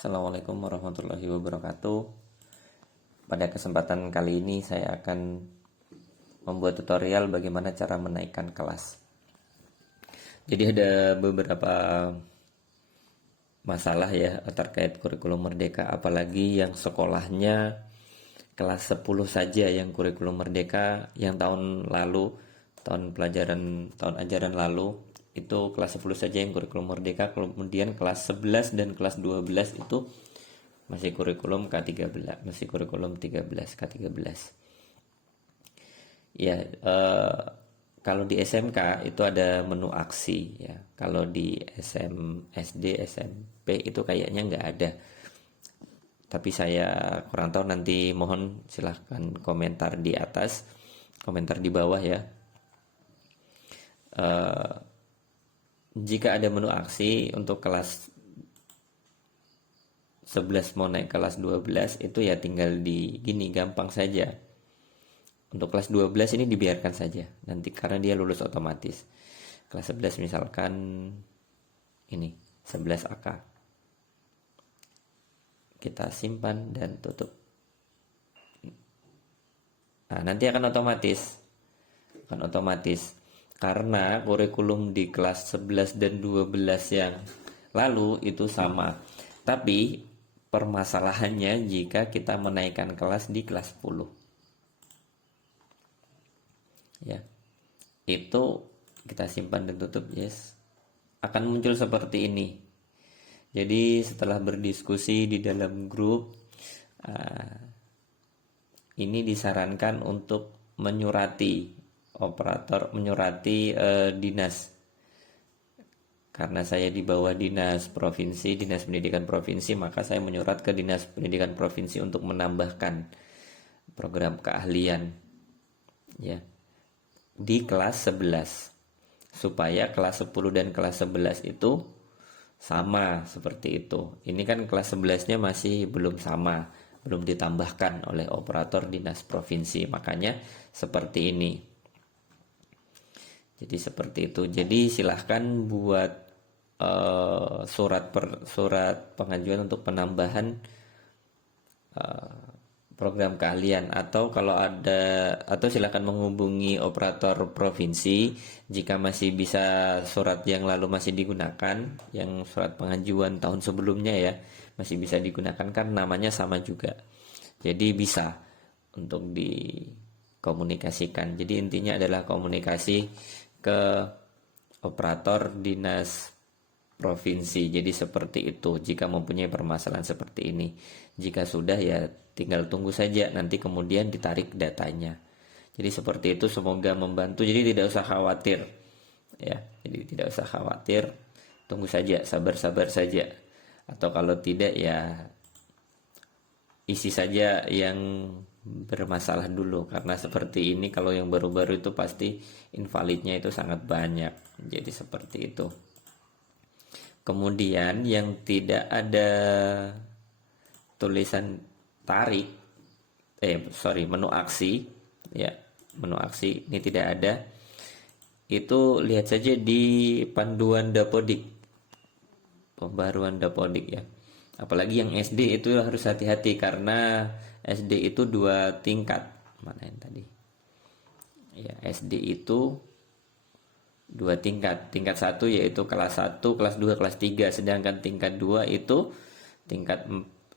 Assalamualaikum warahmatullahi wabarakatuh. Pada kesempatan kali ini saya akan membuat tutorial bagaimana cara menaikkan kelas. Jadi ada beberapa masalah ya terkait kurikulum Merdeka, apalagi yang sekolahnya kelas 10 saja yang kurikulum Merdeka yang tahun lalu, tahun ajaran lalu itu kelas 10 saja yang kurikulum Merdeka, kemudian kelas 11 dan kelas 12 itu masih kurikulum K13, masih kurikulum 13 K13. Ya, kalau di SMK itu ada menu aksi ya. Kalau di SD, SMP itu kayaknya nggak ada. Tapi saya kurang tahu, nanti mohon silahkan komentar di atas, komentar di bawah ya. Jika ada menu aksi untuk kelas 11 mau naik kelas 12 itu ya tinggal di gini, gampang saja. Untuk kelas 12 ini dibiarkan saja nanti karena dia lulus otomatis. Kelas 11 misalkan ini 11 AK. Kita simpan dan tutup. Nah, nanti akan otomatis karena kurikulum di kelas 11 dan 12 yang lalu itu sama. Tapi permasalahannya jika kita menaikkan kelas di kelas 10. Ya. Itu kita simpan dan tutup, yes. Akan muncul seperti ini. Jadi setelah berdiskusi di dalam grup, ini disarankan untuk menyurati dinas. Karena saya di bawah dinas pendidikan provinsi, maka saya menyurat ke dinas pendidikan provinsi untuk menambahkan program keahlian ya di kelas 11 supaya kelas 10 dan kelas 11 itu sama seperti itu. Ini kan kelas 11-nya masih belum sama, belum ditambahkan oleh operator dinas provinsi, makanya seperti ini. Jadi seperti itu. Jadi silahkan buat surat pengajuan untuk penambahan program keahlian, atau kalau ada, atau silahkan menghubungi operator provinsi jika masih bisa surat yang lalu masih digunakan, yang surat pengajuan tahun sebelumnya ya masih bisa digunakan kan namanya sama juga. Jadi bisa untuk dikomunikasikan. Jadi intinya adalah komunikasi ke operator dinas provinsi. Jadi seperti itu jika mempunyai permasalahan seperti ini. Jika sudah ya tinggal tunggu saja, nanti kemudian ditarik datanya. Jadi seperti itu, semoga membantu. Jadi tidak usah khawatir ya. Jadi tidak usah khawatir, tunggu saja, sabar-sabar saja. Atau kalau tidak ya isi saja yang bermasalah dulu, karena seperti ini kalau yang baru-baru itu pasti invalidnya itu sangat banyak. Jadi seperti itu. Kemudian yang tidak ada tulisan tarik, menu aksi ya, menu aksi ini tidak ada. Itu lihat saja di panduan Dapodik, pembaruan Dapodik ya. Apalagi yang SD itu harus hati-hati karena SD itu 2 tingkat. Mana yang tadi? Ya, SD itu 2 tingkat. Tingkat 1 yaitu kelas 1, kelas 2, kelas 3. Sedangkan tingkat 2 itu tingkat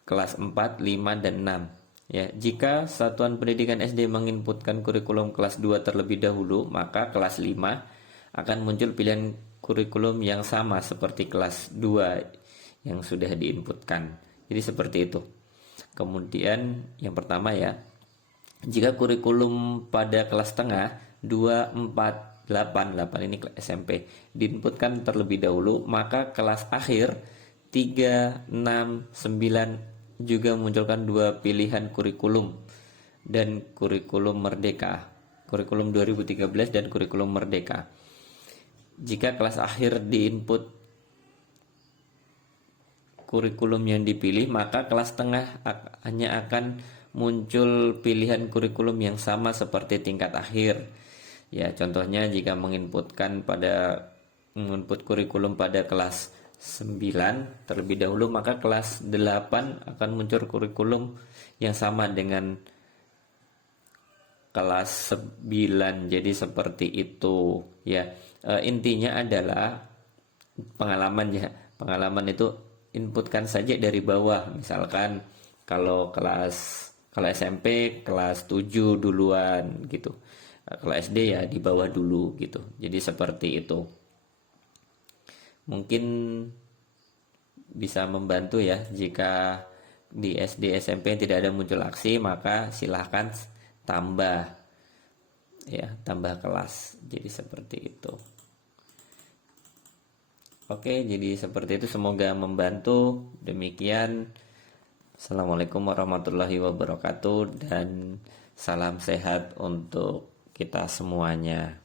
kelas 4, 5, dan 6. Ya, jika satuan pendidikan SD menginputkan kurikulum kelas 2 terlebih dahulu, maka kelas 5 akan muncul pilihan kurikulum yang sama seperti kelas 2 yang sudah diinputkan. Jadi seperti itu. Kemudian yang pertama ya, jika kurikulum pada kelas tengah 2, 4, 8 ini SMP diinputkan terlebih dahulu, maka kelas akhir 3, 6, 9 juga munculkan 2 pilihan kurikulum dan kurikulum Merdeka, kurikulum 2013 dan kurikulum Merdeka. Jika kelas akhir diinput kurikulum yang dipilih, maka kelas tengah hanya akan muncul pilihan kurikulum yang sama seperti tingkat akhir. Ya, contohnya jika menginput kurikulum pada kelas 9 terlebih dahulu, maka kelas 8 akan muncul kurikulum yang sama dengan kelas 9. Jadi seperti itu ya. Intinya adalah pengalaman ya. Pengalaman itu inputkan saja dari bawah. Misalkan kalau SMP kelas 7 duluan gitu. Kalau SD ya di bawah dulu gitu. Jadi seperti itu. Mungkin bisa membantu ya. Jika di SD SMP tidak ada muncul aksi, maka silahkan tambah ya, tambah kelas. Jadi seperti itu. Oke, jadi seperti itu, semoga membantu. Demikian, assalamualaikum warahmatullahi wabarakatuh, dan salam sehat untuk kita semuanya.